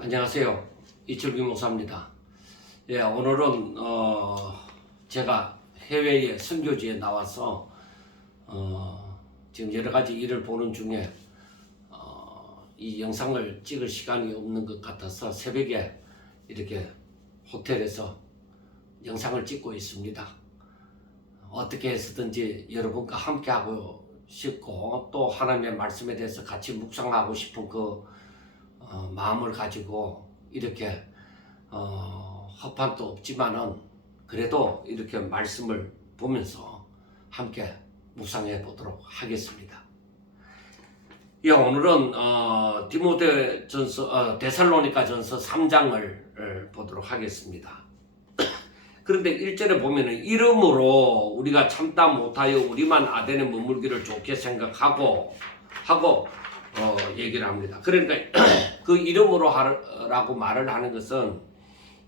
안녕하세요. 이철규 목사입니다. 오늘은 제가 해외에 선교지에 나와서 지금 여러 가지 일을 보는 중에 이 영상을 찍을 시간이 없는 것 같아서 새벽에 이렇게 호텔에서 영상을 찍고 있습니다. 어떻게 해서든지 여러분과 함께 하고 싶고 또 하나님의 말씀에 대해서 같이 묵상하고 싶은 그 마음을 가지고 이렇게 허판도 없지만은 그래도 이렇게 말씀을 보면서 함께 묵상해 보도록 하겠습니다. 오늘은 데살로니가전서 3장을 보도록 하겠습니다. 그런데 1절에 보면은 이름으로 우리가 참다 못하여 우리만 아덴에 머물기를 좋게 생각하고 얘기를 합니다. 그러니까 그 이름으로 라고 말을 하는 것은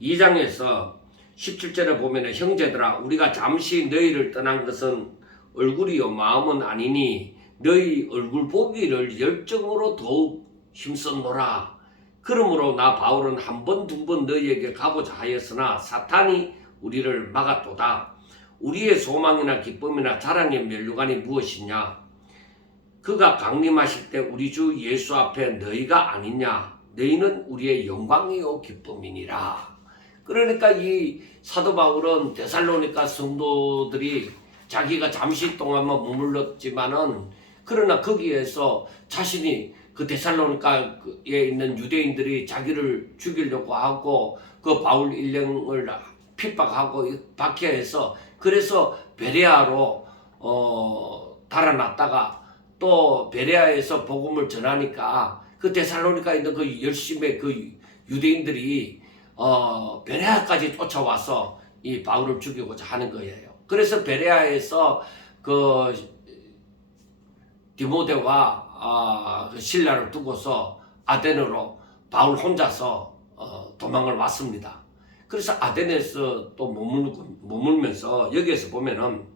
2장에서 17절에 보면은 형제들아 우리가 잠시 너희를 떠난 것은 얼굴이요 마음은 아니니 너희 얼굴 보기를 열정으로 더욱 힘썼노라. 그러므로 나 바울은 한 번 두 번 너희에게 가고자 하였으나 사탄이 우리를 막았도다. 우리의 소망이나 기쁨이나 자랑의 면류관이 무엇이냐? 그가 강림하실 때 우리 주 예수 앞에 너희가 아니냐? 너희는 우리의 영광이요 기쁨이니라. 그러니까 이 사도 바울은 데살로니가 성도들이 자기가 잠시 동안만 머물렀지만은 그러나 거기에서 자신이 그 데살로니가에 있는 유대인들이 자기를 죽이려고 하고 그 바울 일행을 핍박하고 박해해서 그래서 베레아로 달아났다가 또 베레아에서 복음을 전하니까 그 데살로니가에 있는 그 열심의 그 유대인들이 베레아까지 쫓아와서 이 바울을 죽이고자 하는 거예요. 그래서 베레아에서 그 디모데와 신라를 두고서 아덴으로 바울 혼자서 도망을 왔습니다. 그래서 아덴에서 또 머물면서 여기에서 보면은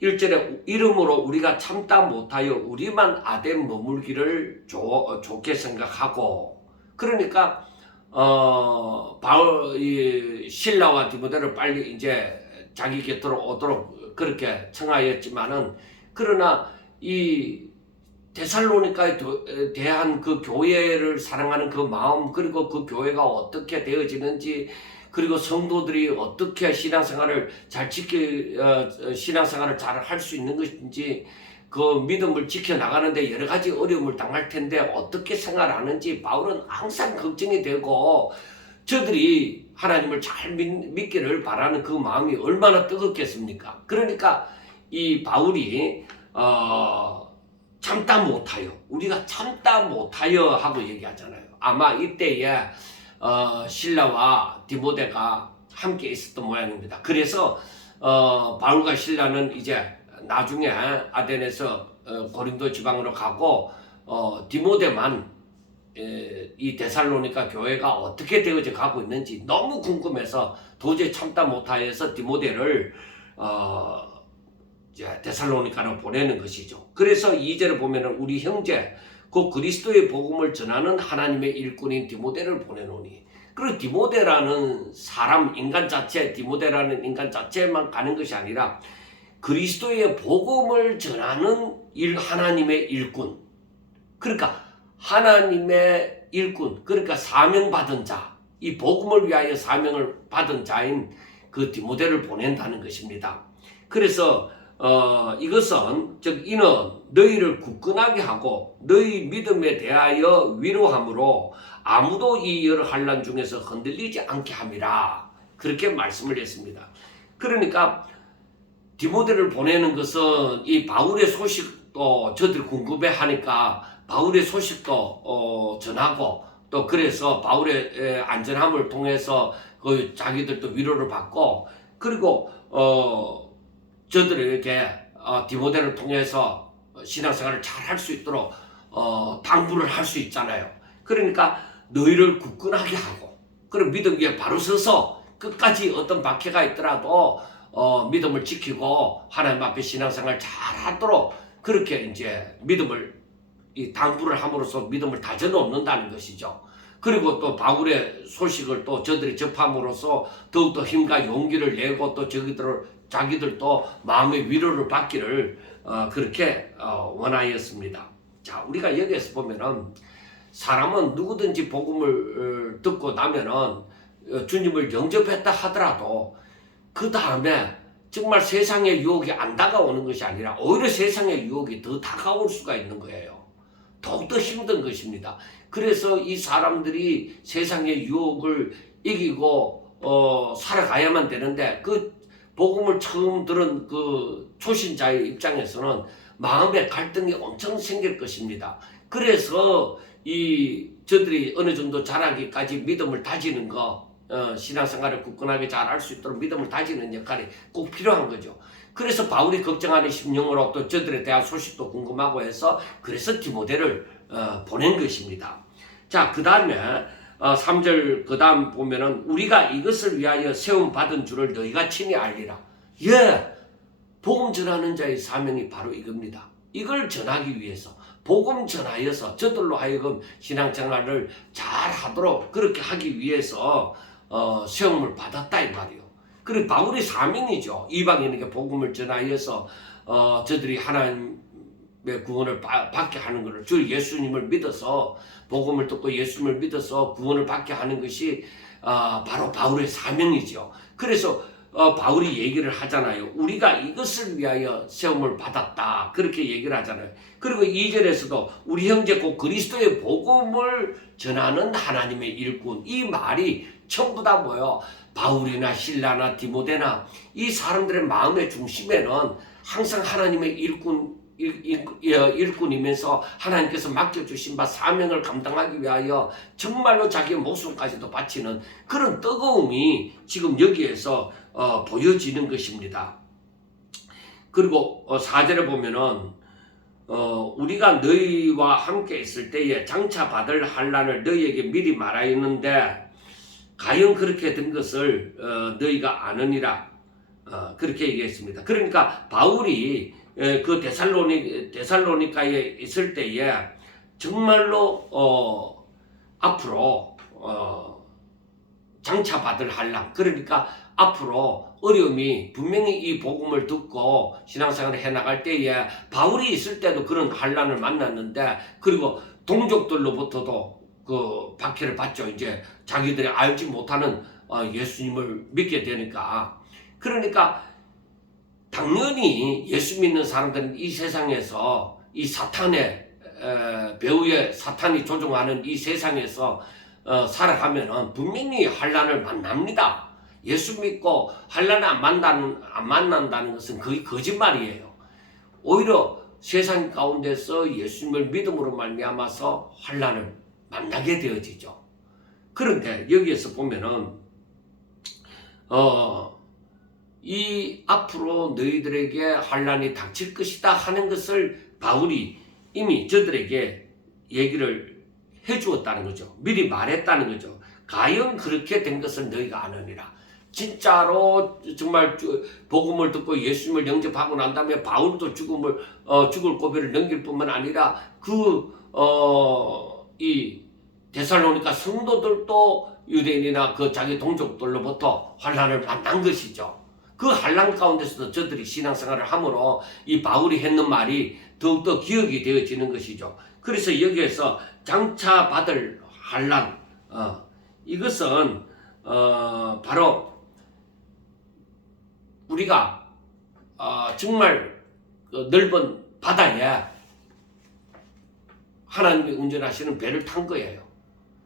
1절에 이름으로 우리가 참다 못하여 우리만 아덴 머물기를 좋게 생각하고 그러니까 신라와 디모데를 빨리 이제 자기 곁으로 오도록 그렇게 청하였지만은 그러나 이 데살로니가에 대한 그 교회를 사랑하는 그 마음 그리고 그 교회가 어떻게 되어지는지 그리고 성도들이 어떻게 신앙생활을 신앙생활을 잘 할 수 있는 것인지 그 믿음을 지켜나가는데 여러 가지 어려움을 당할 텐데 어떻게 생활하는지 바울은 항상 걱정이 되고 저들이 하나님을 잘 믿기를 바라는 그 마음이 얼마나 뜨겁겠습니까? 그러니까 이 바울이 참다 못하여 우리가 참다 못하여 하고 얘기하잖아요. 아마 이때에 신라와 디모데가 함께 있었던 모양입니다. 그래서 바울과 신라는 이제 나중에 아덴에서 고린도 지방으로 가고 디모데만 이 데살로니가 교회가 어떻게 되어져 가고 있는지 너무 궁금해서 도저히 참다 못하여서 디모데를 데살로니가로 보내는 것이죠. 그래서 2절에 보면은 우리 형제 그 그리스도의 복음을 전하는 하나님의 일꾼인 디모데를 보내노니 그리고 디모데라는 사람 인간 자체 디모데라는 인간 자체만 가는 것이 아니라 그리스도의 복음을 전하는 하나님의 일꾼 그러니까 하나님의 일꾼 그러니까 사명받은 자 이 복음을 위하여 사명을 받은 자인 그 디모데를 보낸다는 것입니다. 그래서 이것은 즉 이는 너희를 굳건하게 하고 너희 믿음에 대하여 위로함으로 아무도 이 여러 환난 중에서 흔들리지 않게 함이라 그렇게 말씀을 했습니다. 그러니까 디모데를 보내는 것은 이 바울의 소식도 저들 궁금해하니까 바울의 소식도 전하고 또 그래서 바울의 안전함을 통해서 그 자기들도 위로를 받고 그리고 저들에게 디모데를 통해서 신앙생활을 잘 할 수 있도록 당부를 할 수 있잖아요. 그러니까 너희를 굳건하게 하고 그리고 믿음 위에 바로 서서 끝까지 어떤 박해가 있더라도 믿음을 지키고 하나님 앞에 신앙생활 잘 하도록 그렇게 이제 믿음을 이 당부를 함으로써 믿음을 다져놓는다는 것이죠. 그리고 또 바울의 소식을 또 저들이 접함으로써 더욱더 힘과 용기를 내고 또 자기들도 마음의 위로를 받기를 그렇게 원하였습니다. 자, 우리가 여기에서 보면은 사람은 누구든지 복음을 듣고 나면은 주님을 영접했다 하더라도 그 다음에 정말 세상의 유혹이 안 다가오는 것이 아니라 오히려 세상의 유혹이 더 다가올 수가 있는 거예요. 더욱더 힘든 것입니다. 그래서 이 사람들이 세상의 유혹을 이기고 살아가야만 되는데 그 복음을 처음 들은 그 초신자의 입장에서는 마음의 갈등이 엄청 생길 것입니다. 그래서 저들이 어느 정도 자라기까지 믿음을 다지는 거, 신앙생활을 굳건하게 잘 할 수 있도록 믿음을 다지는 역할이 꼭 필요한 거죠. 그래서 바울이 걱정하는 심령으로 또 저들에 대한 소식도 궁금하고 해서 그래서 디모데를 보낸 것입니다. 자, 그 다음에 3절 그 다음 보면은 우리가 이것을 위하여 세움받은 줄을 너희가 친히 알리라. 예, 복음 전하는 자의 사명이 바로 이겁니다. 이걸 전하기 위해서 복음 전하여서 저들로 하여금 신앙생활을 잘 하도록 그렇게 하기 위해서 세움을 받았다 이 말이요. 그리고 바울의 사명이죠. 이방인에게 복음을 전하여서 저들이 하나님의 구원을 받게 하는 것을, 주 예수님을 믿어서 복음을 듣고 예수님을 믿어서 구원을 받게 하는 것이 바로 바울의 사명이죠. 그래서 바울이 얘기를 하잖아요. 우리가 이것을 위하여 세움을 받았다. 그렇게 얘기를 하잖아요. 그리고 2절에서도 우리 형제 곧 그리스도의 복음을 전하는 하나님의 일꾼. 이 말이 전부 다 뭐예요? 바울이나 실라나 디모데나 이 사람들의 마음의 중심에는 항상 하나님의 일꾼이면서 하나님께서 맡겨주신 바 사명을 감당하기 위하여 정말로 자기의 목숨까지도 바치는 그런 뜨거움이 지금 여기에서 보여지는 것입니다. 그리고 4절에 보면은 우리가 너희와 함께 있을 때에 장차 받을 환난을 너희에게 미리 말하였는데 가연 그렇게 된 것을 너희가 아느니라. 그렇게 얘기했습니다. 그러니까 바울이 그 데살로니가에 있을 때에 정말로 앞으로 장차 받을 환난, 그러니까 앞으로 어려움이 분명히 이 복음을 듣고 신앙생활을 해나갈 때에 바울이 있을 때도 그런 환난을 만났는데, 그리고 동족들로부터도 그 박해를 받죠. 이제 자기들이 알지 못하는 예수님을 믿게 되니까. 그러니까 당연히 예수 믿는 사람들은 이 세상에서 이 사탄의 배후의 사탄이 조종하는 이 세상에서 살아가면은 분명히 환난을 만납니다. 예수 믿고 환난을 안 만난다는 것은 거의 거짓말이에요. 오히려 세상 가운데서 예수님을 믿음으로 말미암아서 환난을 만나게 되어지죠. 그런데 여기에서 보면은 이 앞으로 너희들에게 환난이 닥칠 것이다 하는 것을 바울이 이미 저들에게 얘기를 해주었다는 거죠. 미리 말했다는 거죠. 가연 그렇게 된 것을 너희가 아느니라. 진짜로 정말 복음을 듣고 예수님을 영접하고 난 다음에 바울도 죽을 고비를 넘길 뿐만 아니라 이 데살로니가 성도들도 유대인이나 그 자기 동족들로부터 환난을 만난 것이죠. 그 환난 가운데서도 저들이 신앙생활을 함으로 이 바울이 했는 말이 더욱더 기억이 되어지는 것이죠. 그래서 여기에서 장차 받을 환난, 이것은 바로 우리가 정말 넓은 바다에 하나님이 운전하시는 배를 탄 거예요.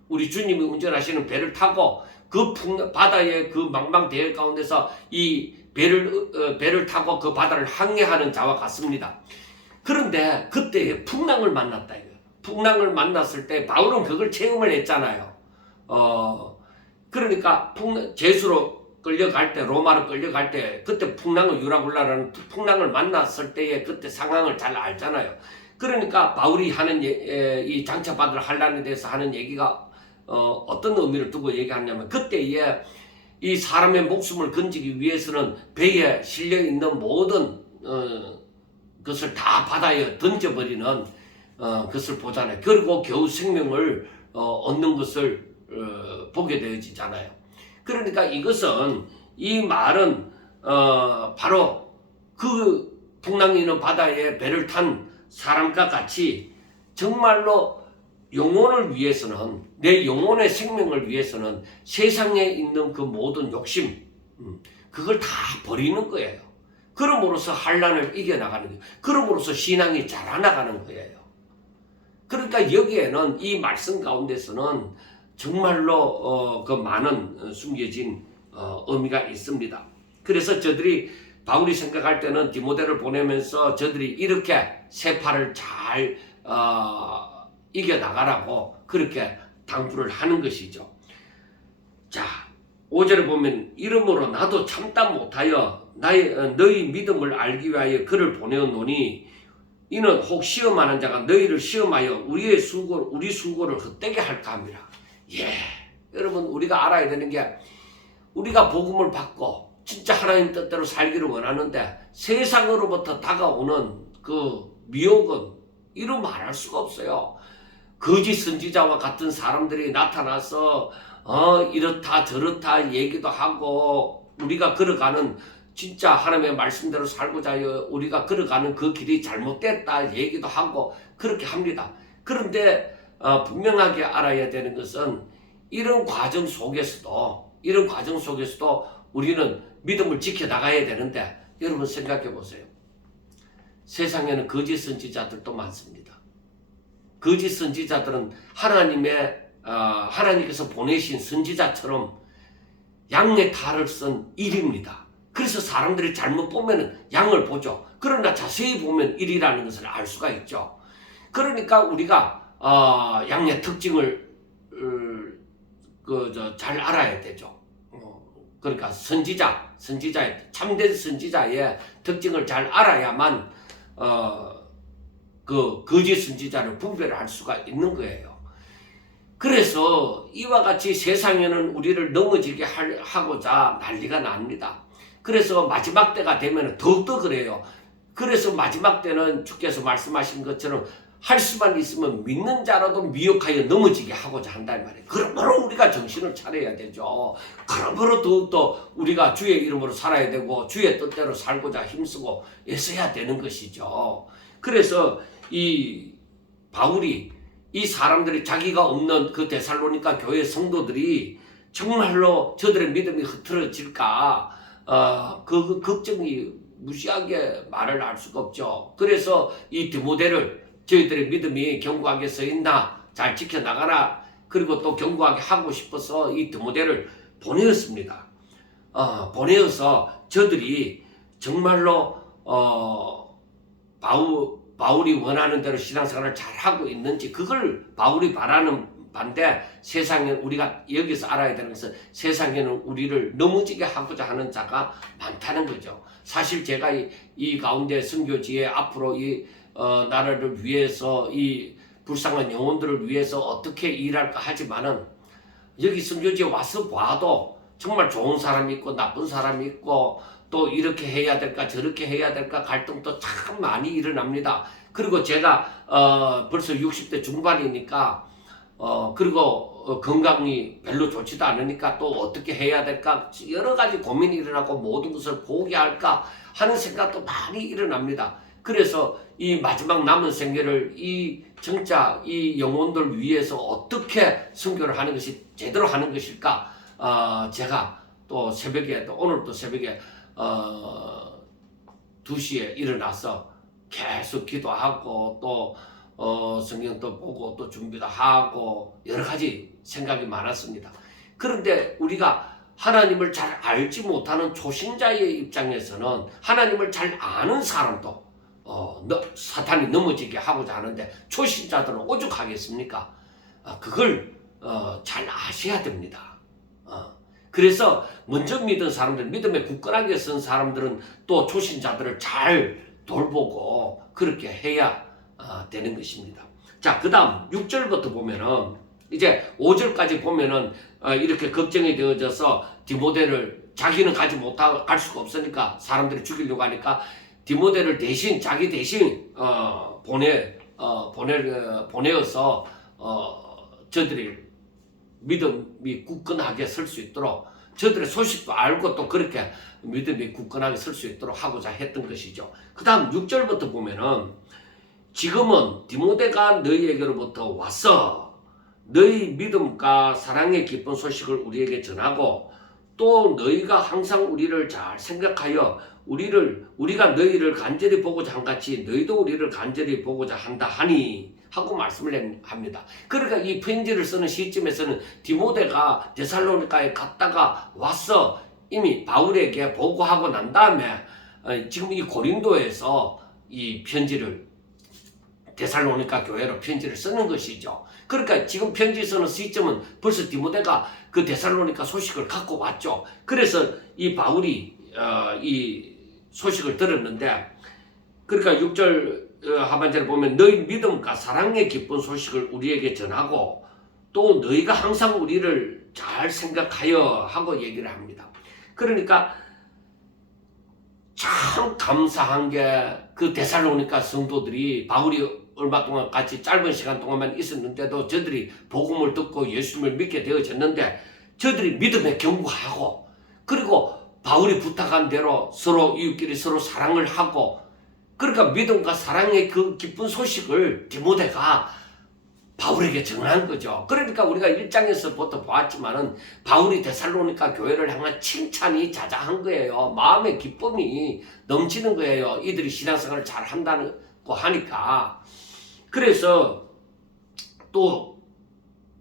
우리 주님이 운전하시는 배를 타고 그 바다의 그 망망대해 가운데서 이 배를 타고 그 바다를 항해하는 자와 같습니다. 그런데 그때 풍랑을 만났다 이거예요. 풍랑을 만났을 때 바울은 그걸 체험을 했잖아요. 그러니까 제수로 끌려갈 때, 로마로 끌려갈 때 그때 풍랑을 유라굴라라는 풍랑을 만났을 때의 그때 상황을 잘 알잖아요. 그러니까 바울이 하는 이 장차 받을 환난에 대해서 하는 얘기가 어떤 의미를 두고 얘기하냐면, 그때에 이 사람의 목숨을 건지기 위해서는 배에 실려 있는 모든 것을 다 바다에 던져버리는 것을 보잖아요. 그리고 겨우 생명을 얻는 것을 보게 되어지잖아요. 그러니까 이것은 이 말은 바로 그 풍랑이 있는 바다에 배를 탄 사람과 같이 정말로 영혼을 위해서는, 내 영혼의 생명을 위해서는 세상에 있는 그 모든 욕심, 그걸 다 버리는 거예요. 그럼으로써 환난을 이겨나가는 거예요. 그럼으로써 신앙이 자라나가는 거예요. 그러니까 여기에는 이 말씀 가운데서는 정말로 그 많은 숨겨진 의미가 있습니다. 그래서 저들이 바울이 생각할 때는 디모데를 보내면서 저들이 이렇게 세파를 잘 이겨나가라고 그렇게 당부를 하는 것이죠. 자, 5절에 보면 이러므로 나도 참다 못하여 너희 믿음을 알기 위하여 그를 보내었노니 이는 혹 시험하는 자가 너희를 시험하여 우리 수고를 헛되게 할까 함이라. 여러분, 우리가 알아야 되는 게, 우리가 복음을 받고 진짜 하나님 뜻대로 살기를 원하는데 세상으로부터 다가오는 그 미혹은 이루 말할 수가 없어요. 거짓 선지자와 같은 사람들이 나타나서 이렇다 저렇다 얘기도 하고, 우리가 걸어가는 진짜 하나님의 말씀대로 살고자 하여 우리가 걸어가는 그 길이 잘못됐다 얘기도 하고 그렇게 합니다. 그런데 분명하게 알아야 되는 것은 이런 과정 속에서도 우리는 믿음을 지켜나가야 되는데, 여러분 생각해 보세요. 세상에는 거짓 선지자들도 많습니다. 거짓 선지자들은 하나님께서 보내신 선지자처럼 양의 탈을 쓴 일입니다. 그래서 사람들이 잘못 보면 양을 보죠. 그러나 자세히 보면 일이라는 것을 알 수가 있죠. 그러니까 우리가 양의 특징을 잘 알아야 되죠. 그러니까 선지자의 참된 선지자의 특징을 잘 알아야만 그 거짓 선지자를 분별을 할 수가 있는 거예요. 그래서 이와 같이 세상에는 우리를 넘어지게 하고자 난리가 납니다. 그래서 마지막 때가 되면 더욱더 그래요. 그래서 마지막 때는 주께서 말씀하신 것처럼 할 수만 있으면 믿는 자라도 미혹하여 넘어지게 하고자 한단 말이에요. 그러므로 우리가 정신을 차려야 되죠. 그러므로 더욱더 우리가 주의 이름으로 살아야 되고 주의 뜻대로 살고자 힘쓰고 애써야 되는 것이죠. 그래서 이 바울이 이 사람들이, 자기가 없는 그 데살로니가 교회 성도들이 정말로 저들의 믿음이 흐트러질까 그 걱정이 무시하게 말을 할 수가 없죠. 그래서 이 디모데를 저희들의 믿음이 견고하게 서 있나 잘 지켜나가라, 그리고 또 견고하게 하고 싶어서 이 디모데를 보내었습니다. 보내어서 저들이 정말로 바울이 원하는 대로 신앙생활을 잘하고 있는지, 그걸 바울이 바라는 반대, 세상에 우리가 여기서 알아야 되는 것은 세상에는 우리를 넘어지게 하고자 하는 자가 많다는 거죠. 사실 제가 이 가운데 선교지에 앞으로 이 나라를 위해서, 이 불쌍한 영혼들을 위해서 어떻게 일할까 하지만은, 여기 선교지에 와서 봐도 정말 좋은 사람이 있고 나쁜 사람이 있고, 또 이렇게 해야 될까 저렇게 해야 될까 갈등도 참 많이 일어납니다. 그리고 제가 벌써 60대 중반이니까 그리고 건강이 별로 좋지도 않으니까 또 어떻게 해야 될까 여러 가지 고민이 일어나고 모든 것을 포기할까 하는 생각도 많이 일어납니다. 그래서 이 마지막 남은 생애를 진짜 이 영혼들 위해서 어떻게 선교를 하는 것이 제대로 하는 것일까, 제가 또 새벽에, 또 오늘 또 새벽에 2시에 일어나서 계속 기도하고 또 성경도 보고 또 준비도 하고 여러 가지 생각이 많았습니다. 그런데 우리가 하나님을 잘 알지 못하는 초신자의 입장에서는 하나님을 잘 아는 사람도 사탄이 넘어지게 하고자 하는데, 초신자들은 오죽하겠습니까? 그걸 잘 아셔야 됩니다. 그래서 먼저 믿은 사람들, 믿음에 굳건하게 선 사람들은 또 초신자들을 잘 돌보고 그렇게 해야 되는 것입니다. 자, 그 다음 6절부터 보면은, 이제 5절까지 보면은 이렇게 걱정이 되어져서 디모데를, 자기는 갈 수가 없으니까 사람들이 죽이려고 하니까 디모데를 대신, 자기 대신 보내어서 저들이 믿음이 굳건하게 설 수 있도록 저들의 소식도 알고 또 그렇게 믿음이 굳건하게 설 수 있도록 하고자 했던 것이죠. 그 다음 6절부터 보면은 지금은 디모데가 너희에게로부터 와서 너희 믿음과 사랑의 기쁜 소식을 우리에게 전하고 또 너희가 항상 우리를 잘 생각하여 우리가 너희를 간절히 보고자 한 같이 너희도 우리를 간절히 보고자 한다 하니 하고 말씀을 합니다. 그러니까 이 편지를 쓰는 시점에서는 디모데가 데살로니가에 갔다가 와서 이미 바울에게 보고하고 난 다음에 지금 이 고린도에서 이 편지를 데살로니가 교회로 편지를 쓰는 것이죠. 그러니까 지금 편지 쓰는 시점은 벌써 디모데가 그 데살로니가 소식을 갖고 왔죠. 그래서 이 바울이 이 소식을 들었는데, 그러니까 6절 하반절에 보면 너희 믿음과 사랑의 기쁜 소식을 우리에게 전하고 또 너희가 항상 우리를 잘 생각하여 하고 얘기를 합니다. 그러니까 참 감사한 게 그 데살로니가 성도들이 바울이 얼마 동안 같이 짧은 시간 동안만 있었는데도 저들이 복음을 듣고 예수님을 믿게 되어졌는데 저들이 믿음에 견고하고 그리고 바울이 부탁한 대로 서로 이웃끼리 서로 사랑을 하고 그러니까 믿음과 사랑의 그 기쁜 소식을 디모데가 바울에게 전한 거죠. 그러니까 우리가 1장에서부터 보았지만은 바울이 데살로니가 교회를 향한 칭찬이 자자한 거예요. 마음의 기쁨이 넘치는 거예요. 이들이 신앙생활을 잘 한다고 하니까. 그래서 또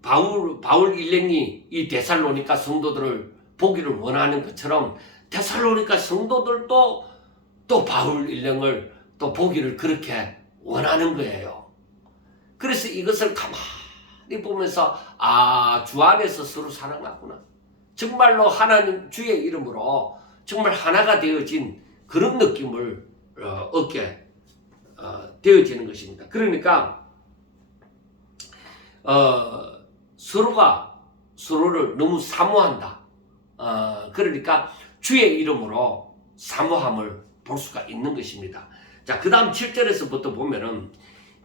바울 일행이 이 데살로니가 성도들을 보기를 원하는 것처럼 데살로니가 성도들도 또 바울 일행을 또 보기를 그렇게 원하는 거예요. 그래서 이것을 가만히 보면서 주 안에서 서로 사랑하구나. 정말로 하나님 주의 이름으로 정말 하나가 되어진 그런 느낌을 얻게 되어지는 것입니다. 그러니까 서로가 서로를 너무 사모한다. 그러니까 주의 이름으로 사모함을 볼 수가 있는 것입니다. 자, 그 다음 7절에서부터 보면은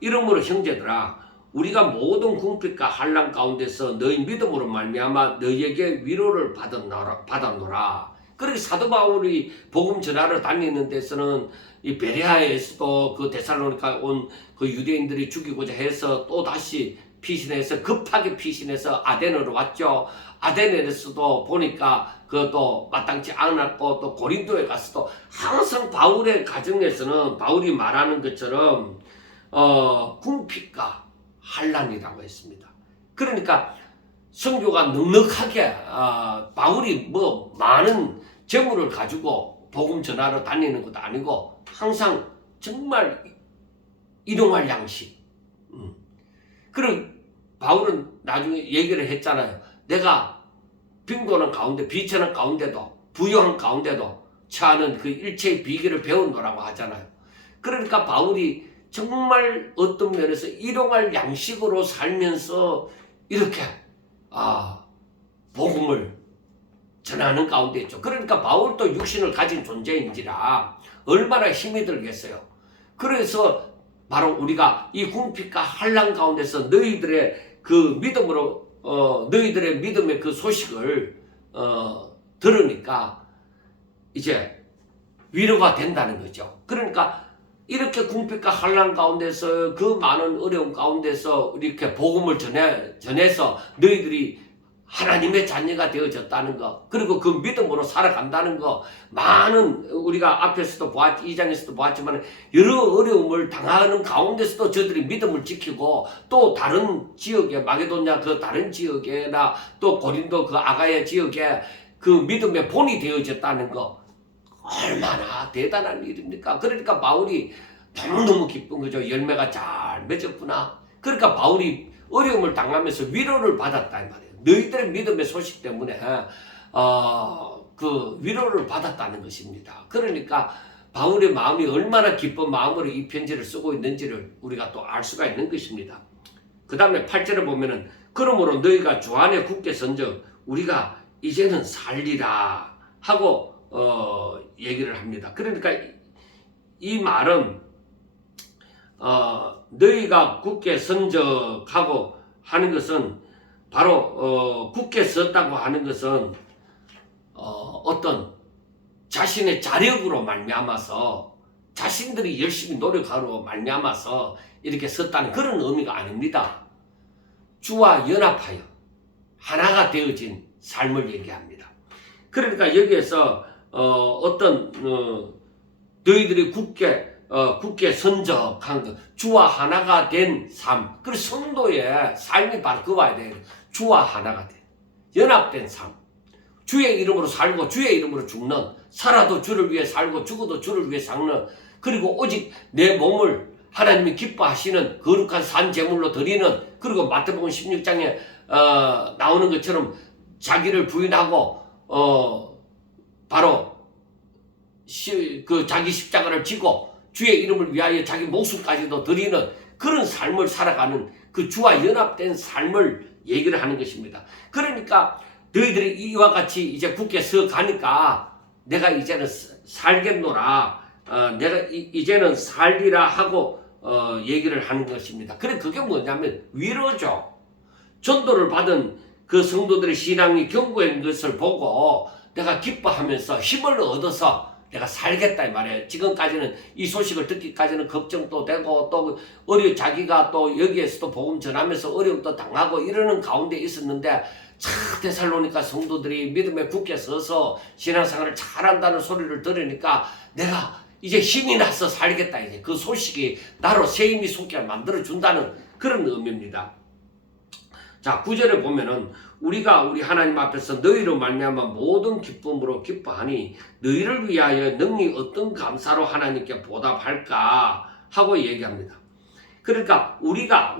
이러므로 형제들아 우리가 모든 궁핍과 환난 가운데서 너희 믿음으로 말미암아 너희에게 위로를 받았노라. 그렇게 사도 바울이 복음 전하러 다니는 데서는 이 베레아에서도 그 데살로니가 온 그 유대인들이 죽이고자 해서 또 다시 피신해서 급하게 피신해서 아데네로 왔죠. 아데네에서도 보니까 그것도 마땅치 않았고 또 고린도에 가서도 항상 바울의 가정에서는 바울이 말하는 것처럼 궁핍과 환난이라고 했습니다. 그러니까 성교가 넉넉하게 바울이 뭐 많은 재물을 가지고 복음 전하러 다니는 것도 아니고 항상 정말 일용할 양식. 그리고 바울은 나중에 얘기를 했잖아요. 내가 빈곤한 가운데 비천한 가운데도 부유한 가운데도 처하는 그 일체의 비결을 배웠노라고 하잖아요. 그러니까 바울이 정말 어떤 면에서 일용할 양식으로 살면서 이렇게 복음을 전하는 가운데 있죠. 그러니까 바울도 육신을 가진 존재인지라 얼마나 힘이 들겠어요. 그래서 바로 우리가 이 궁핍과 환난 가운데서 너희들의 그 믿음으로 너희들의 믿음의 그 소식을 들으니까 이제 위로가 된다는 거죠. 그러니까 이렇게 궁핍과 환난 가운데서 그 많은 어려움 가운데서 이렇게 복음을 전해서 너희들이 하나님의 자녀가 되어졌다는 것, 그리고 그 믿음으로 살아간다는 것, 많은 우리가 앞에서도 2장에서도 보았지만 여러 어려움을 당하는 가운데서도 저들이 믿음을 지키고 또 다른 지역에 마게도냐 그 다른 지역에나 또 고린도 그 아가야 지역에 그 믿음의 본이 되어졌다는 것, 얼마나 대단한 일입니까? 그러니까 바울이 너무너무 기쁜 거죠. 열매가 잘 맺었구나. 그러니까 바울이 어려움을 당하면서 위로를 받았단 말이에요. 너희들의 믿음의 소식 때문에 그 위로를 받았다는 것입니다. 그러니까 바울의 마음이 얼마나 기쁜 마음으로 이 편지를 쓰고 있는지를 우리가 또 알 수가 있는 것입니다. 그 다음에 8절에 보면은 그러므로 너희가 주 안에 굳게 선적 우리가 이제는 살리라 하고 얘기를 합니다. 그러니까 이 말은 너희가 굳게 선적하고 하는 것은 바로 굳게 섰다고 하는 것은 어떤 자신의 자력으로 말미암아서 자신들이 열심히 노력하러 말미암아서 이렇게 섰다는 그런 의미가 아닙니다. 주와 연합하여 하나가 되어진 삶을 얘기합니다. 그러니까 여기에서 어떤 너희들이 굳게 선적한 것, 주와 하나가 된 삶. 그래서 성도의 삶이 바로 그거야 돼요. 주와 하나가 된 연합된 삶. 주의 이름으로 살고 주의 이름으로 죽는, 살아도 주를 위해 살고 죽어도 주를 위해 사는, 그리고 오직 내 몸을 하나님이 기뻐하시는 거룩한 산 제물로 드리는, 그리고 마태복음 16장에 나오는 것처럼 자기를 부인하고 바로 그 자기 십자가를 지고 주의 이름을 위하여 자기 목숨까지도 드리는 그런 삶을 살아가는 그 주와 연합된 삶을 얘기를 하는 것입니다. 그러니까 너희들이 이와 같이 이제 굳게 서 가니까 내가 이제는 살겠노라, 내가 이제는 살리라 하고 얘기를 하는 것입니다. 그래, 그게 뭐냐면 위로죠. 전도를 받은 그 성도들의 신앙이 견고한 것을 보고 내가 기뻐하면서 힘을 얻어서 내가 살겠다 이 말이에요. 지금까지는 이 소식을 듣기까지는 걱정도 되고 또 자기가 또 여기에서도 복음 전하면서 어려움도 당하고 이러는 가운데 있었는데, 데살로니가 성도들이 믿음에 굳게 서서 신앙생활을 잘한다는 소리를 들으니까 내가 이제 힘이 나서 살겠다, 이제 그 소식이 나로 새 힘이 솟게 만들어준다는 그런 의미입니다. 자, 9절에 보면은 우리가 우리 하나님 앞에서 너희로 말미암아 모든 기쁨으로 기뻐하니 너희를 위하여 능히 어떤 감사로 하나님께 보답할까 하고 얘기합니다. 그러니까 우리가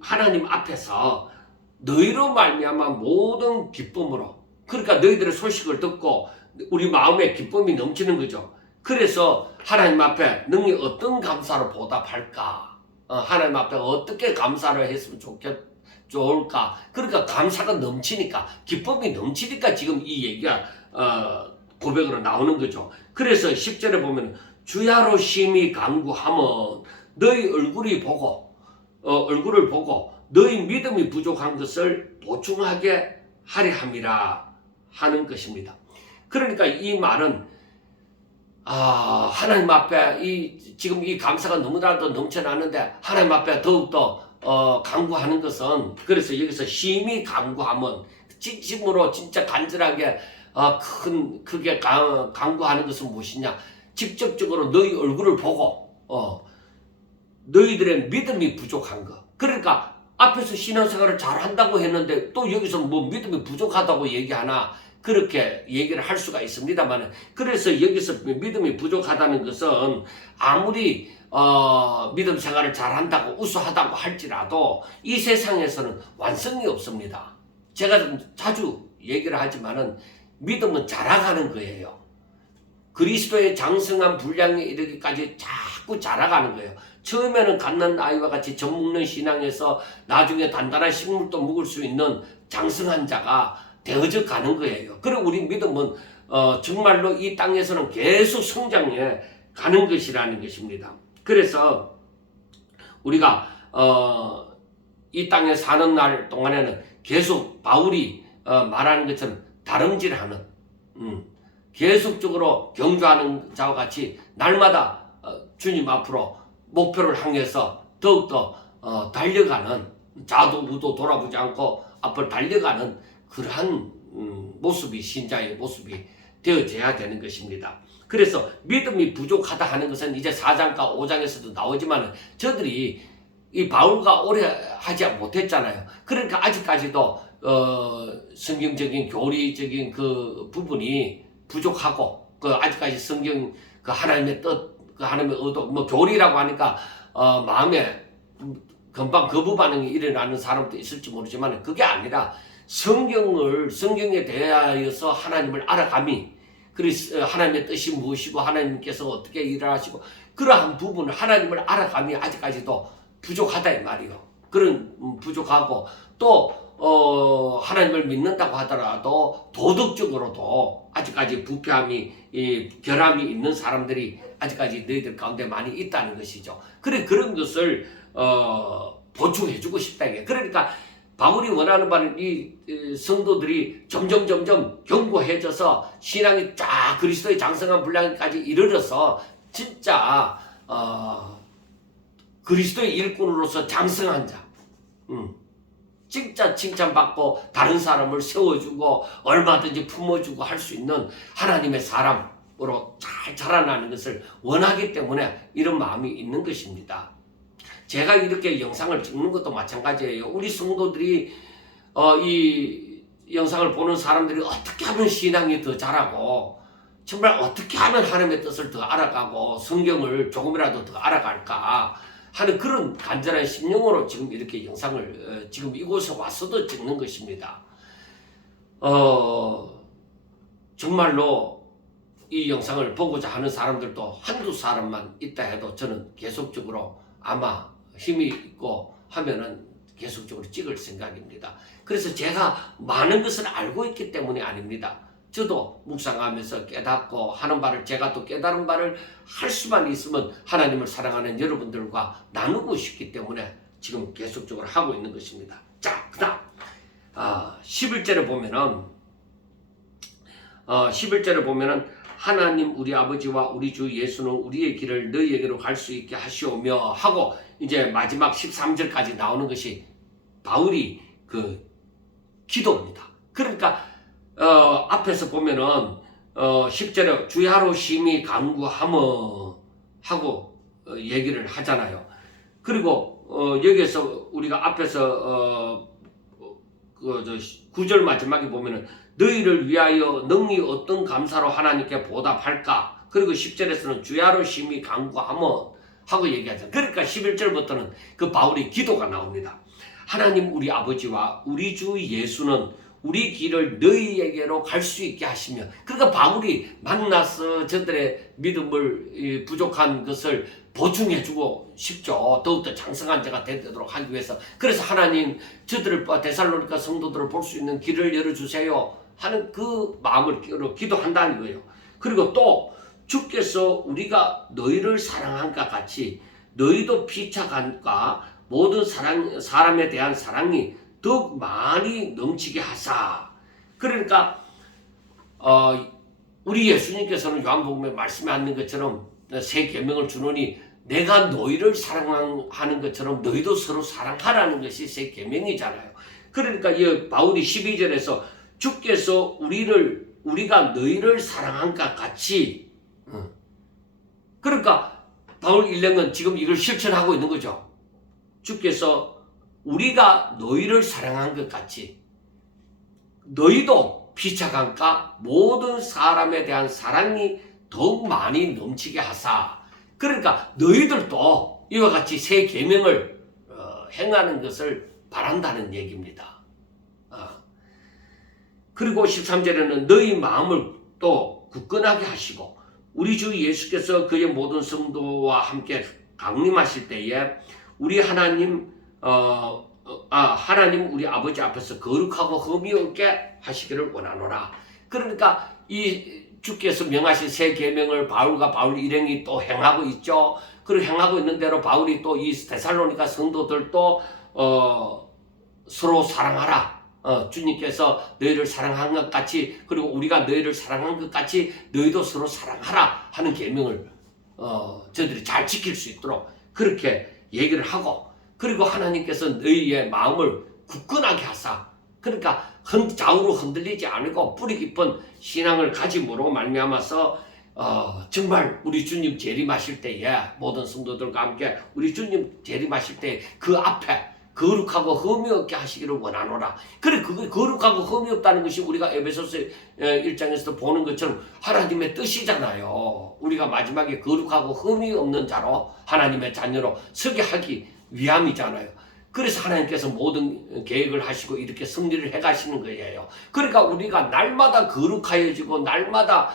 하나님 앞에서 너희로 말미암아 모든 기쁨으로, 그러니까 너희들의 소식을 듣고 우리 마음에 기쁨이 넘치는 거죠. 그래서 하나님 앞에 능히 어떤 감사로 보답할까, 하나님 앞에 어떻게 감사를 했으면 좋을까. 그러니까 감사가 넘치니까, 기쁨이 넘치니까 지금 이 얘기가 고백으로 나오는 거죠. 그래서 10절에 보면 주야로 심히 간구하면 너희 얼굴을 보고 너희 믿음이 부족한 것을 보충하게 하려 함이라 하는 것입니다. 그러니까 이 말은 하나님 앞에 지금 이 감사가 너무나도 넘쳐나는데 하나님 앞에 더욱더 간구하는 것은, 그래서 여기서 심히 간구하면 진심으로 진짜 간절하게 크게 간구하는 것은 무엇이냐, 직접적으로 너희 얼굴을 보고 너희들의 믿음이 부족한 것. 그러니까 앞에서 신앙생활을 잘한다고 했는데 또 여기서 뭐 믿음이 부족하다고 얘기하나, 그렇게 얘기를 할 수가 있습니다만, 그래서 여기서 믿음이 부족하다는 것은 아무리 믿음 생활을 잘한다고 우수하다고 할지라도 이 세상에서는 완성이 없습니다. 제가 자주 얘기를 하지만은 믿음은 자라가는 거예요. 그리스도의 장성한 분량에 이르기까지 자꾸 자라가는 거예요. 처음에는 갓난 아이와 같이 젖 먹는 신앙에서 나중에 단단한 식물도 먹을 수 있는 장성한 자가 되어져 가는 거예요. 그리고 우리 믿음은 정말로 이 땅에서는 계속 성장해 가는 것이라는 것입니다. 그래서 우리가 이 땅에 사는 날 동안에는 계속 바울이 말하는 것처럼 다름질하는, 계속적으로 경주하는 자와 같이 날마다 주님 앞으로 목표를 향해서 더욱더 달려가는, 좌도 우도 돌아보지 않고 앞을 달려가는 그러한 모습이 신자의 모습이 되어져야 되는 것입니다. 그래서 믿음이 부족하다 하는 것은 이제 4장과 5장에서도 나오지만 저들이 이 바울과 오래 하지 못했잖아요. 그러니까 아직까지도 성경적인 교리적인 그 부분이 부족하고, 그 아직까지 성경 그 하나님의 뜻, 그 하나님의 의도, 뭐 교리라고 하니까 마음에 금방 거부 반응이 일어나는 사람도 있을지 모르지만 그게 아니라 성경에 대하여서 하나님을 알아감이, 그래서 하나님의 뜻이 무엇이고 하나님께서 어떻게 일을 하시고 그러한 부분을 하나님을 알아감이 아직까지도 부족하다 이 말이요. 그런 부족하고 또 하나님을 믿는다고 하더라도 도덕적으로도 아직까지 부패함이 결함이 있는 사람들이 아직까지 너희들 가운데 많이 있다는 것이죠. 그래, 그런 것을 보충해주고 싶다 이게. 그러니까 바울이 원하는 바는 이 성도들이 점점 견고해져서 신앙이 쫙 그리스도의 장성한 분량까지 이르러서 진짜 그리스도의 일꾼으로서 장성한 자, 진짜 칭찬받고 다른 사람을 세워주고 얼마든지 품어주고 할 수 있는 하나님의 사람으로 잘 자라나는 것을 원하기 때문에 이런 마음이 있는 것입니다. 제가 이렇게 영상을 찍는 것도 마찬가지예요. 우리 성도들이 이 영상을 보는 사람들이 어떻게 하면 신앙이 더 자라고 정말 어떻게 하면 하나님의 뜻을 더 알아가고 성경을 조금이라도 더 알아갈까 하는 그런 간절한 심령으로 지금 이렇게 영상을 지금 이곳에 와서도 찍는 것입니다. 정말로 이 영상을 보고자 하는 사람들도 한두 사람만 있다 해도 저는 계속적으로 아마 힘이 있고 하면은 계속적으로 찍을 생각입니다. 그래서 제가 많은 것을 알고 있기 때문이 아닙니다. 저도 묵상하면서 깨닫고 하는 바를 제가 또 깨달은 바를 할 수만 있으면 하나님을 사랑하는 여러분들과 나누고 싶기 때문에 지금 계속적으로 하고 있는 것입니다. 자, 그 다음 11절에 보면은 하나님 우리 아버지와 우리 주 예수는 우리의 길을 너희에게로 갈 수 있게 하시오며 하고 이제 마지막 13절까지 나오는 것이 바울이 그 기도입니다. 그러니까 앞에서 보면은 10절에 주야로 심히 간구하며 하고 얘기를 하잖아요. 그리고 여기에서 우리가 앞에서 9절 마지막에 보면은 너희를 위하여 능히 어떤 감사로 하나님께 보답할까? 그리고 10절에서는 주야로 심히 간구하며 하고 얘기하잖아요. 그러니까 11절부터는 그 바울의 기도가 나옵니다. 하나님 우리 아버지와 우리 주 예수는 우리 길을 너희에게로 갈 수 있게 하시며, 그러니까 바울이 만나서 저들의 믿음을 부족한 것을 보충해주고 싶죠. 더욱더 장성한 자가 되도록 하기 위해서. 그래서 하나님 저들을 데살로니가 성도들을 볼 수 있는 길을 열어주세요 하는 그 마음을 기도한다는 거예요. 그리고 또 주께서 우리가 너희를 사랑한 것 같이 너희도 피차간과 모든 사람에 대한 사랑이 더욱 많이 넘치게 하사. 그러니까 우리 예수님께서는 요한복음에 말씀하는 것처럼 새 계명을 주노니 내가 너희를 사랑하는 것처럼 너희도 서로 사랑하라는 것이 새 계명이잖아요. 그러니까 이 바울이 12절에서 주께서 우리가 너희를 사랑한 것 같이, 그러니까 바울 일행은 지금 이걸 실천하고 있는 거죠. 주께서 우리가 너희를 사랑한 것 같이 너희도 피차간과 모든 사람에 대한 사랑이 더욱 많이 넘치게 하사. 그러니까 너희들도 이와 같이 새 계명을 행하는 것을 바란다는 얘기입니다. 그리고 13절에는 너희 마음을 또 굳건하게 하시고 우리 주 예수께서 그의 모든 성도와 함께 강림하실 때에 우리 하나님 우리 아버지 앞에서 거룩하고 흠이 없게 하시기를 원하노라. 그러니까 이 주께서 명하신 새 계명을 바울 일행이 또 행하고 있죠. 그리고 행하고 있는 대로 바울이 또 이 데살로니가 성도들도 서로 사랑하라. 주님께서 너희를 사랑한 것 같이, 그리고 우리가 너희를 사랑한 것 같이 너희도 서로 사랑하라 하는 계명을 저들이 잘 지킬 수 있도록 그렇게 얘기를 하고, 그리고 하나님께서 너희의 마음을 굳건하게 하사. 그러니까 좌우로 흔들리지 않고 뿌리 깊은 신앙을 가짐으로 말미암아서 정말 우리 주님 재림하실 때에 모든 성도들과 함께 우리 주님 재림하실 때 그 앞에 거룩하고 흠이 없게 하시기를 원하노라. 그래, 그거 거룩하고 흠이 없다는 것이 우리가 에베소서 1장에서도 보는 것처럼 하나님의 뜻이잖아요. 우리가 마지막에 거룩하고 흠이 없는 자로 하나님의 자녀로 서게 하기 위함이잖아요. 그래서 하나님께서 모든 계획을 하시고 이렇게 승리를 해가시는 거예요. 그러니까 우리가 날마다 거룩하여지고 날마다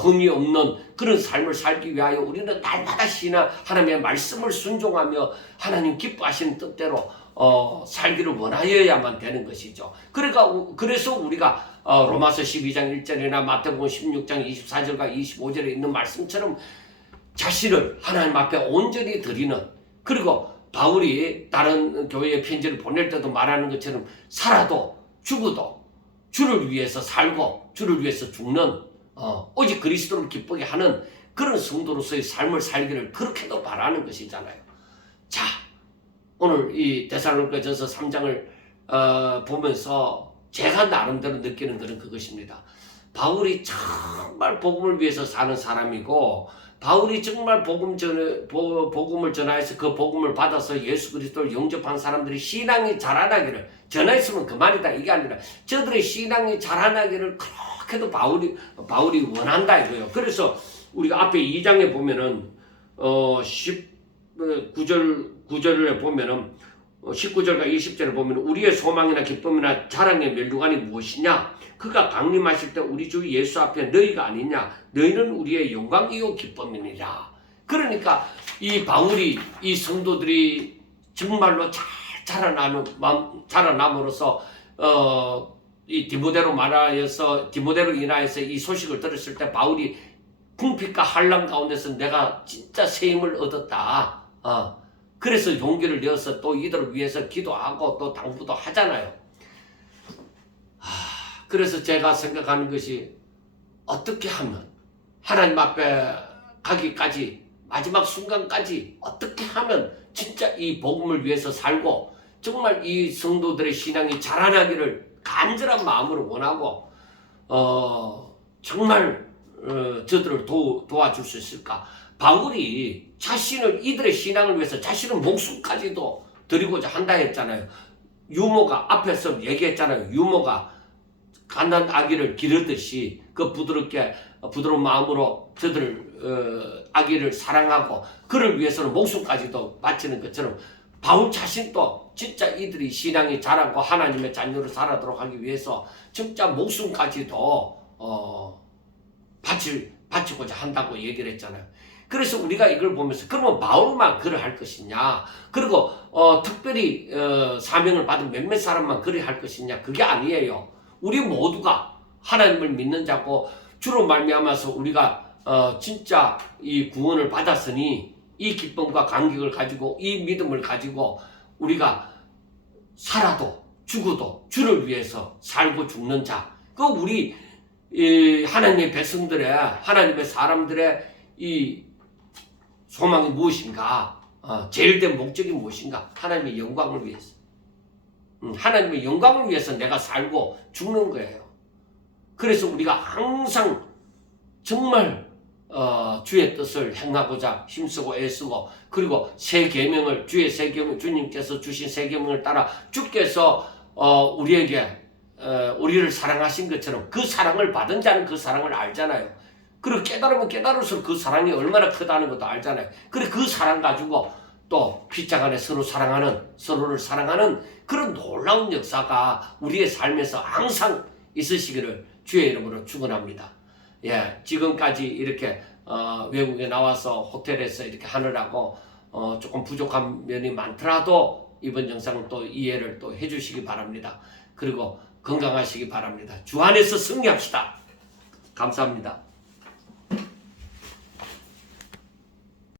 흠이 없는 그런 삶을 살기 위하여 우리는 날마다 하나님의 말씀을 순종하며 하나님 기뻐하시는 뜻대로 살기를 원하여야만 되는 것이죠. 그래서 우리가 로마서 12장 1절이나 마태복음 16장 24절과 25절에 있는 말씀처럼 자신을 하나님 앞에 온전히 드리는, 그리고 바울이 다른 교회에 편지를 보낼 때도 말하는 것처럼 살아도 죽어도 주를 위해서 살고 주를 위해서 죽는 오직 그리스도를 기쁘게 하는 그런 성도로서의 삶을 살기를 그렇게도 바라는 것이잖아요. 자, 오늘 이 데살로니가전서 3장을 보면서 제가 나름대로 느끼는 것은 그것입니다. 바울이 정말 복음을 위해서 사는 사람이고 바울이 정말 복음을 전하여서 그 복음을 받아서 예수 그리스도를 영접한 사람들이 신앙이 자라나기를, 전하였으면 그만이다 이게 아니라 저들의 신앙이 자라나기를 그렇게도 바울이 원한다 이거예요. 그래서 우리가 앞에 2장에 보면은 19절에 보면은 19절과 20절에 보면 우리의 소망이나 기쁨이나 자랑의 멸류관이 무엇이냐? 그가 강림하실 때 우리 주 예수 앞에 너희가 아니냐? 너희는 우리의 영광이요 기쁨이니라. 그러니까 이 바울이 이 성도들이 정말로 잘 자라남으로써 이 디모데로 인하여서 이 소식을 들었을 때 바울이 궁핍과 환난 가운데서 내가 진짜 새 힘을 얻었다. 그래서 용기를 내어서 또 이들을 위해서 기도하고 또 당부도 하잖아요. 그래서 제가 생각하는 것이 어떻게 하면 하나님 앞에 가기까지 마지막 순간까지 어떻게 하면 진짜 이 복음을 위해서 살고 정말 이 성도들의 신앙이 자라나기를 간절한 마음으로 원하고 정말 저들을 도와줄 수 있을까? 바울이 이들의 신앙을 위해서 자신의 목숨까지도 드리고자 한다 했잖아요. 유모가 앞에서 얘기했잖아요. 유모가 갓난 아기를 기르듯이 그 부드러운 마음으로 저들 아기를 사랑하고 그를 위해서는 목숨까지도 바치는 것처럼 바울 자신도 진짜 이들이 신앙이 자라고 하나님의 자녀로 살아도록 하기 위해서 진짜 목숨까지도 바치고자 한다고 얘기를 했잖아요. 그래서 우리가 이걸 보면서 그러면 바울만 그를 할 것이냐, 그리고 특별히 사명을 받은 몇몇 사람만 그를 할 것이냐, 그게 아니에요. 우리 모두가 하나님을 믿는 자고 주로 말미암아서 우리가 진짜 이 구원을 받았으니 이 기쁨과 감격을 가지고 이 믿음을 가지고 우리가 살아도 죽어도 주를 위해서 살고 죽는 자, 그 우리 하나님의 백성들의, 하나님의 사람들의 이 소망이 무엇인가? 제일 된 목적이 무엇인가? 하나님의 영광을 위해서. 하나님의 영광을 위해서 내가 살고 죽는 거예요. 그래서 우리가 항상 정말 주의 뜻을 행하고자 힘쓰고 애쓰고, 그리고 새 계명을, 주님께서 주신 새 계명을 따라 주께서 우리를 사랑하신 것처럼 그 사랑을 받은 자는 그 사랑을 알잖아요. 그리고 깨달으면 깨달을수록 그 사랑이 얼마나 크다는 것도 알잖아요. 그래 그 사랑 가지고 또 핏장 안에 서로를 사랑하는 그런 놀라운 역사가 우리의 삶에서 항상 있으시기를 주의 이름으로 축원합니다. 예, 지금까지 이렇게 외국에 나와서 호텔에서 이렇게 하느라고 조금 부족한 면이 많더라도 이번 영상은 또 이해를 또 해주시기 바랍니다. 그리고 건강하시기 바랍니다. 주 안에서 승리합시다. 감사합니다.